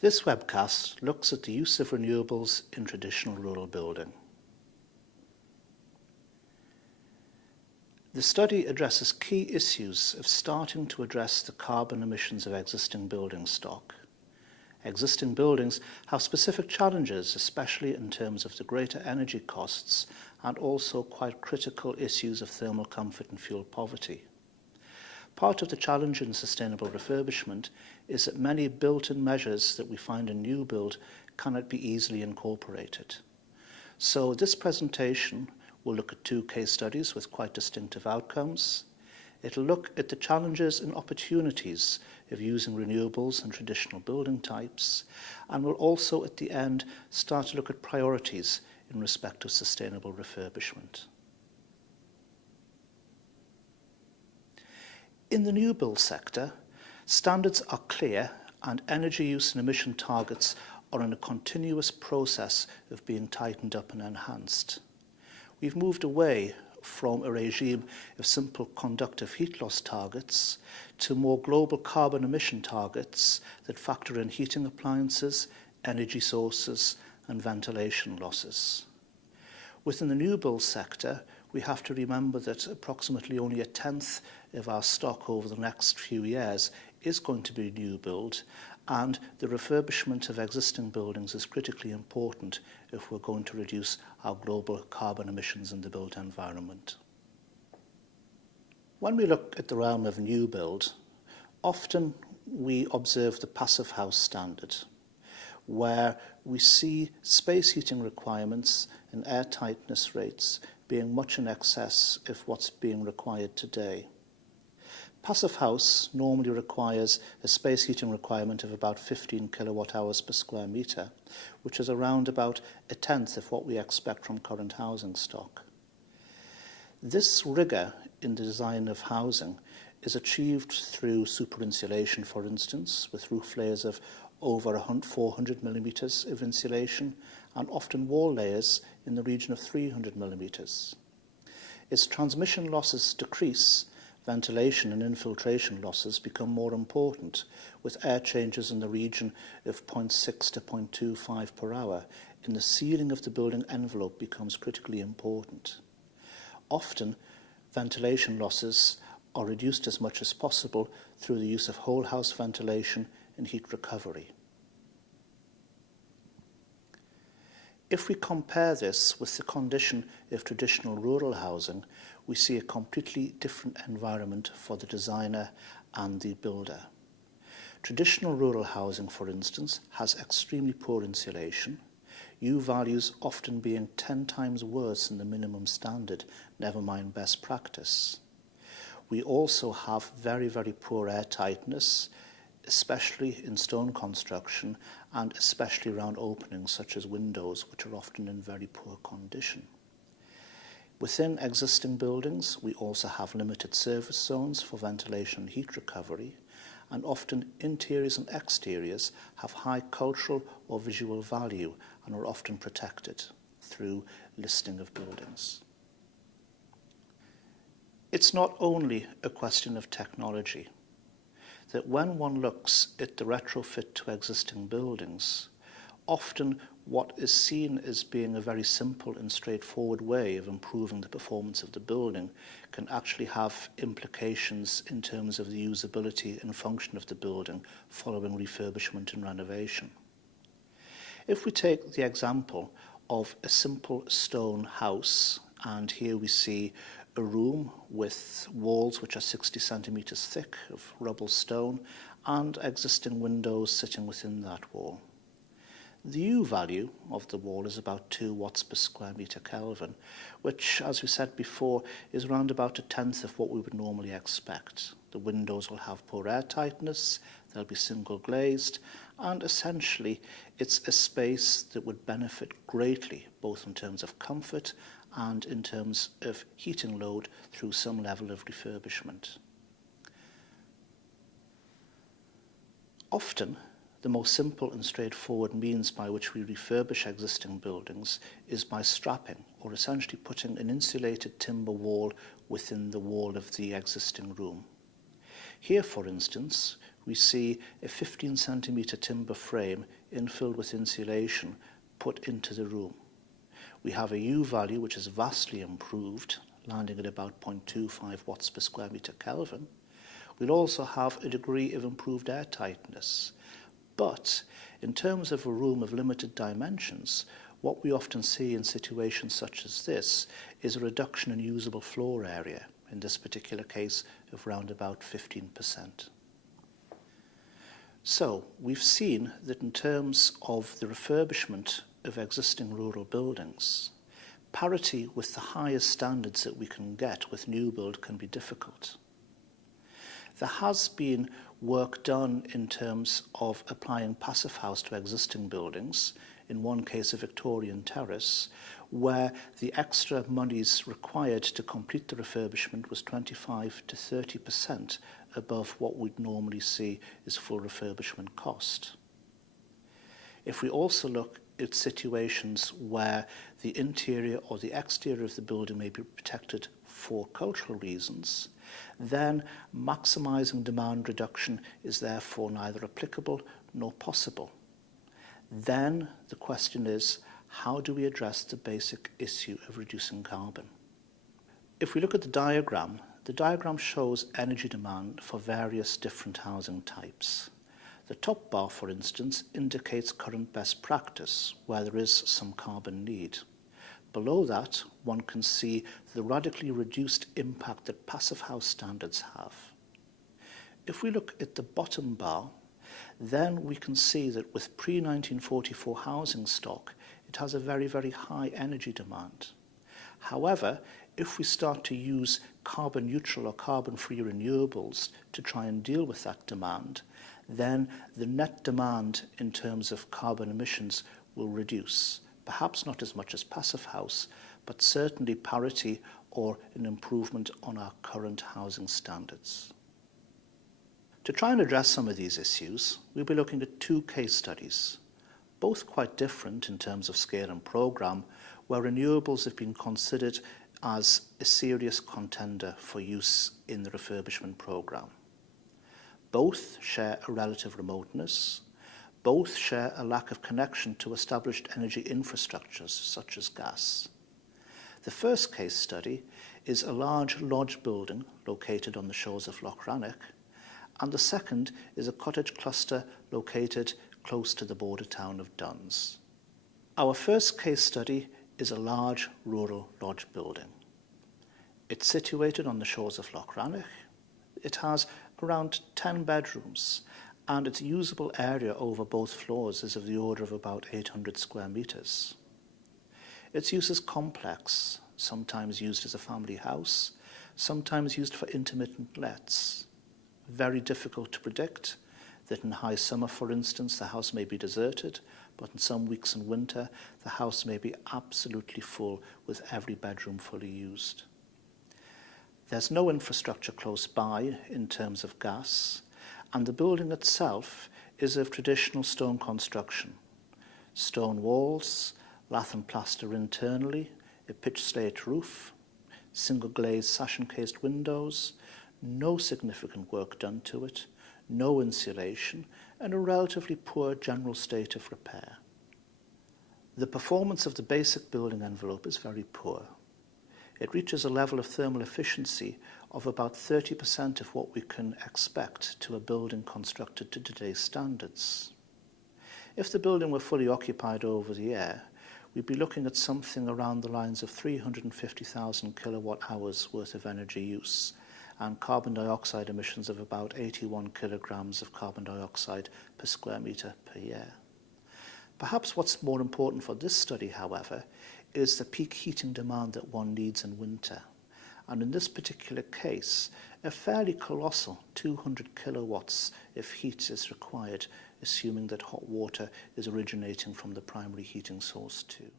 This webcast looks at the use of renewables in traditional rural building. The study addresses key issues of starting to address the carbon emissions of existing building stock. Existing buildings have specific challenges, especially in terms of the greater energy costs and also quite critical issues of thermal comfort and fuel poverty. Part of the challenge in sustainable refurbishment is that many built-in measures that we find in new build cannot be easily incorporated. So this presentation will look at two case studies with quite distinctive outcomes. It'll look at the challenges and opportunities of using renewables in traditional building types, and will also at the end start to look at priorities in respect of sustainable refurbishment. In the new build sector, standards are clear and energy use and emission targets are in a continuous process of being tightened up and enhanced. We've moved away from a regime of simple conductive heat loss targets to more global carbon emission targets that factor in heating appliances, energy sources and ventilation losses. Within the new build sector, we have to remember that approximately only a tenth of our stock over the next few years is going to be new build, and the refurbishment of existing buildings is critically important if we're going to reduce our global carbon emissions in the built environment. When we look at the realm of new build, often we observe the passive house standard, where we see space heating requirements and air tightness rates being much in excess of what's being required today. Passive house normally requires a space heating requirement of about 15 kilowatt hours per square metre, which is around about a tenth of what we expect from current housing stock. This rigour in the design of housing is achieved through super insulation, for instance, with roof layers of over 400 millimetres of insulation and often wall layers in the region of 300 millimetres. As transmission losses decrease, ventilation and infiltration losses become more important, with air changes in the region of 0.6 to 0.25 per hour, and the sealing of the building envelope becomes critically important. Often, ventilation losses are reduced as much as possible through the use of whole house ventilation and heat recovery. If we compare this with the condition of traditional rural housing, we see a completely different environment for the designer and the builder. Traditional rural housing, for instance, has extremely poor insulation, U values often being 10 times worse than the minimum standard, never mind best practice. We also have very, very poor air tightness, especially in stone construction and especially around openings such as windows, which are often in very poor condition. Within existing buildings, we also have limited service zones for ventilation and heat recovery, and often interiors and exteriors have high cultural or visual value and are often protected through listing of buildings. It's not only a question of technology, that when one looks at the retrofit to existing buildings, often what is seen as being a very simple and straightforward way of improving the performance of the building can actually have implications in terms of the usability and function of the building following refurbishment and renovation. If we take the example of a simple stone house, and here we see a room with walls which are 60 centimetres thick of rubble stone and existing windows sitting within that wall. The U value of the wall is about 2 watts per square metre Kelvin, which, as we said before, is around about a tenth of what we would normally expect. The windows will have poor air tightness, they'll be single glazed, and essentially it's a space that would benefit greatly, both in terms of comfort and in terms of heating load through some level of refurbishment. Often, the most simple and straightforward means by which we refurbish existing buildings is by strapping, or essentially putting an insulated timber wall within the wall of the existing room. Here, for instance, we see a 15 centimetre timber frame infilled with insulation put into the room. We have a U value which is vastly improved, landing at about 0.25 watts per square metre Kelvin. We'll also have a degree of improved air tightness. But in terms of a room of limited dimensions, what we often see in situations such as this is a reduction in usable floor area, in this particular case of around about 15%. So we've seen that in terms of the refurbishment of existing rural buildings, parity with the highest standards that we can get with new build can be difficult. There has been work done in terms of applying passive house to existing buildings, in one case a Victorian terrace, where the extra monies required to complete the refurbishment was 25 to 30% above what we'd normally see as full refurbishment cost. If we also look at situations where the interior or the exterior of the building may be protected for cultural reasons, then maximising demand reduction is therefore neither applicable nor possible. Then the question is, how do we address the basic issue of reducing carbon? If we look at the diagram shows energy demand for various different housing types. The top bar, for instance, indicates current best practice, where there is some carbon need. Below that, one can see the radically reduced impact that passive house standards have. If we look at the bottom bar, then we can see that with pre-1944 housing stock, it has a very, very high energy demand. However, if we start to use carbon neutral or carbon-free renewables to try and deal with that demand, then the net demand in terms of carbon emissions will reduce. Perhaps not as much as passive house, but certainly parity or an improvement on our current housing standards. To try and address some of these issues, we'll be looking at two case studies, both quite different in terms of scale and programme, where renewables have been considered as a serious contender for use in the refurbishment programme. Both share a relative remoteness. Both share a lack of connection to established energy infrastructures such as gas. The first case study is a large lodge building located on the shores of Loch Rannoch, and the second is a cottage cluster located close to the border town of Duns. Our first case study is a large rural lodge building. It's situated on the shores of Loch Rannoch. It has around 10 bedrooms, and its usable area over both floors is of the order of about 800 square metres. Its use is complex, sometimes used as a family house, sometimes used for intermittent lets. Very difficult to predict that in high summer, for instance, the house may be deserted, but in some weeks in winter, the house may be absolutely full with every bedroom fully used. There's no infrastructure close by in terms of gas, and the building itself is of traditional stone construction. Stone walls, lath and plaster internally, a pitch slate roof, single glazed sash encased windows, no significant work done to it, no insulation, and a relatively poor general state of repair. The performance of the basic building envelope is very poor. It reaches a level of thermal efficiency of about 30% of what we can expect to a building constructed to today's standards. If the building were fully occupied over the air, we'd be looking at something around the lines of 350,000 kilowatt hours worth of energy use and carbon dioxide emissions of about 81 kilograms of carbon dioxide per square metre per year. Perhaps what's more important for this study, however, is the peak heating demand that one needs in winter. And in this particular case, a fairly colossal 200 kilowatts of heat is required, assuming that hot water is originating from the primary heating source too.